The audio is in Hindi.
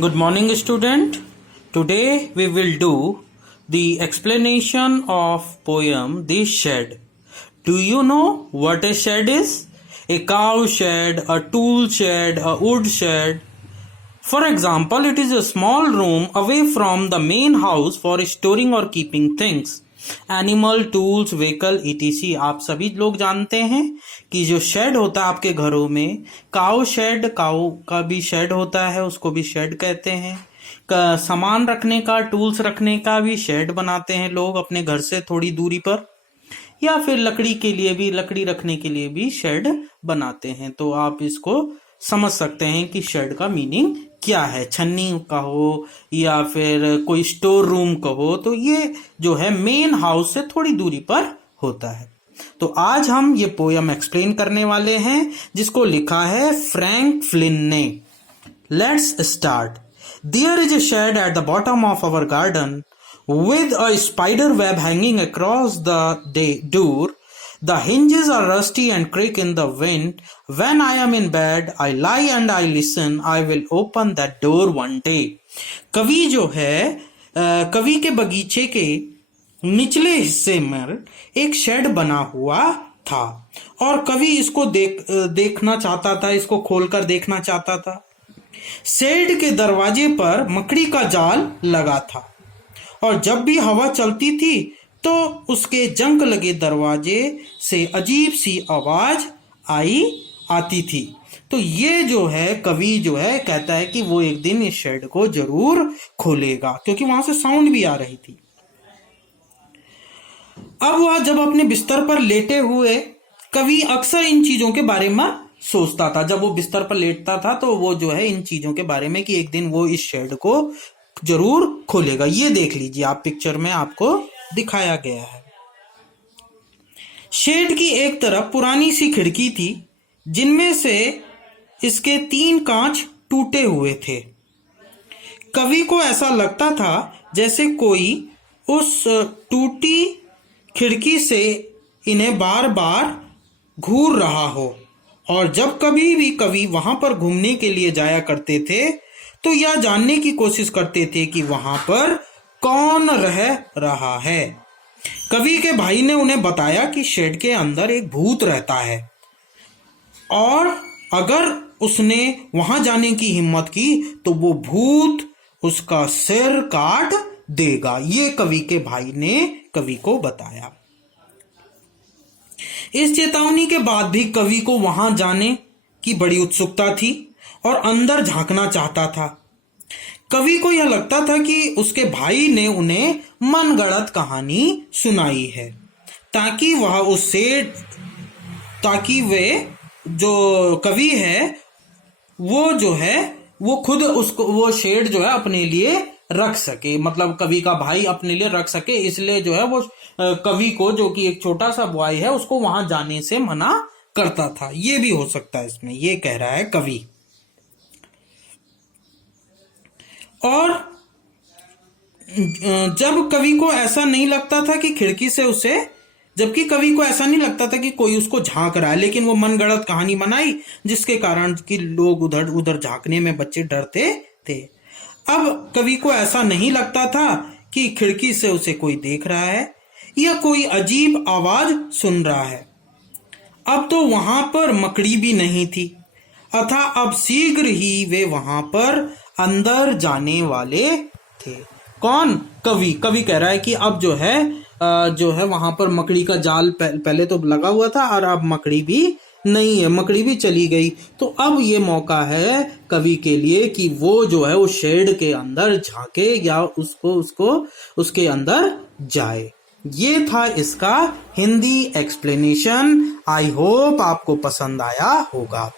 Good morning, student. Today we will do the explanation of poem The Shed. Do you know what a shed is? A cow shed, a tool shed, a wood shed. For example, it is a small room away from the main house for storing or keeping things. Animal, tools, vehicle etc. आप सभी लोग जानते हैं कि जो शेड होता है आपके घरों में, काऊ शेड, काऊ का भी शेड होता है, उसको भी शेड कहते हैं। सामान रखने का, टूल्स रखने का भी शेड बनाते हैं लोग अपने घर से थोड़ी दूरी पर, या फिर लकड़ी के लिए भी, लकड़ी रखने के लिए भी शेड बनाते हैं। तो आप इसको समझ सकते हैं कि शेड का मीनिंग क्या है। छन्नी कहो या फिर कोई स्टोर रूम कहो, तो ये जो है मेन हाउस से थोड़ी दूरी पर होता है। तो आज हम ये पोयम एक्सप्लेन करने वाले हैं जिसको लिखा है फ्रैंक फ्लिन ने। Let's start. There is a shed at the bottom of our garden with a spider web hanging across the door. The hinges are rusty and creak in the wind. When I am in bed, I lie and I listen. I will open that door one day. कवि जो है, कवि के बगीचे के निचले हिस्से में एक शेड बना हुआ था और कवि इसको देखना चाहता था, इसको खोलकर देखना चाहता था। शेड के दरवाजे पर मकड़ी का जाल लगा था और जब भी हवा चलती थी तो उसके जंग लगे दरवाजे से अजीब सी आवाज आती थी। तो ये जो है कवि जो है कहता है कि वो एक दिन इस शेड को जरूर खोलेगा क्योंकि वहां से साउंड भी आ रही थी। अब वह जब अपने बिस्तर पर लेटे हुए, कवि अक्सर इन चीजों के बारे में सोचता था। जब वो बिस्तर पर लेटता था तो वो जो है इन चीजों के बारे में कि एक दिन वो इस शेड को जरूर खोलेगा। ये देख लीजिए, आप पिक्चर में आपको दिखाया गया है। शेड की एक तरफ पुरानी सी खिड़की थी जिनमें से इसके 3 कांच टूटे हुए थे। कवि को ऐसा लगता था जैसे कोई उस टूटी खिड़की से इन्हें बार बार घूर रहा हो, और जब कभी भी कवि वहां पर घूमने के लिए जाया करते थे तो यह जानने की कोशिश करते थे कि वहां पर कौन रह रहा है। कवि के भाई ने उन्हें बताया कि शेड के अंदर एक भूत रहता है और अगर उसने वहां जाने की हिम्मत की तो वो भूत उसका सिर काट देगा। ये कवि के भाई ने कवि को बताया। इस चेतावनी के बाद भी कवि को वहां जाने की बड़ी उत्सुकता थी और अंदर झांकना चाहता था। कवि को यह लगता था कि उसके भाई ने उन्हें मनगढ़ंत कहानी सुनाई है ताकि वे जो कवि है वो खुद उसको वो शेड जो है अपने लिए रख सके, मतलब कवि का भाई अपने लिए रख सके। इसलिए जो है वो कवि को, जो कि एक छोटा सा बॉय है, उसको वहां जाने से मना करता था। ये भी हो सकता है इसमें, ये कह रहा है कवि। और जबकि कवि को ऐसा नहीं लगता था कि कोई उसको झांक रहा है, लेकिन वो मनगढ़ंत कहानी बनाई जिसके कारण कि लोग उधर झांकने में बच्चे डरते थे। अब कवि को ऐसा नहीं लगता था कि खिड़की से उसे कोई देख रहा है या कोई अजीब आवाज सुन रहा है। अब तो वहां पर मकड़ी भी नहीं थी, अतः अब शीघ्र ही वे वहां पर अंदर जाने वाले थे। कौन? कवि कह रहा है कि अब जो है वहां पर मकड़ी का जाल पहले तो लगा हुआ था और अब मकड़ी भी नहीं है, मकड़ी भी चली गई। तो अब ये मौका है कवि के लिए कि वो जो है उस शेड के अंदर झांके या उसके अंदर जाए। ये था इसका हिंदी एक्सप्लेनेशन। आई होप आपको पसंद आया होगा।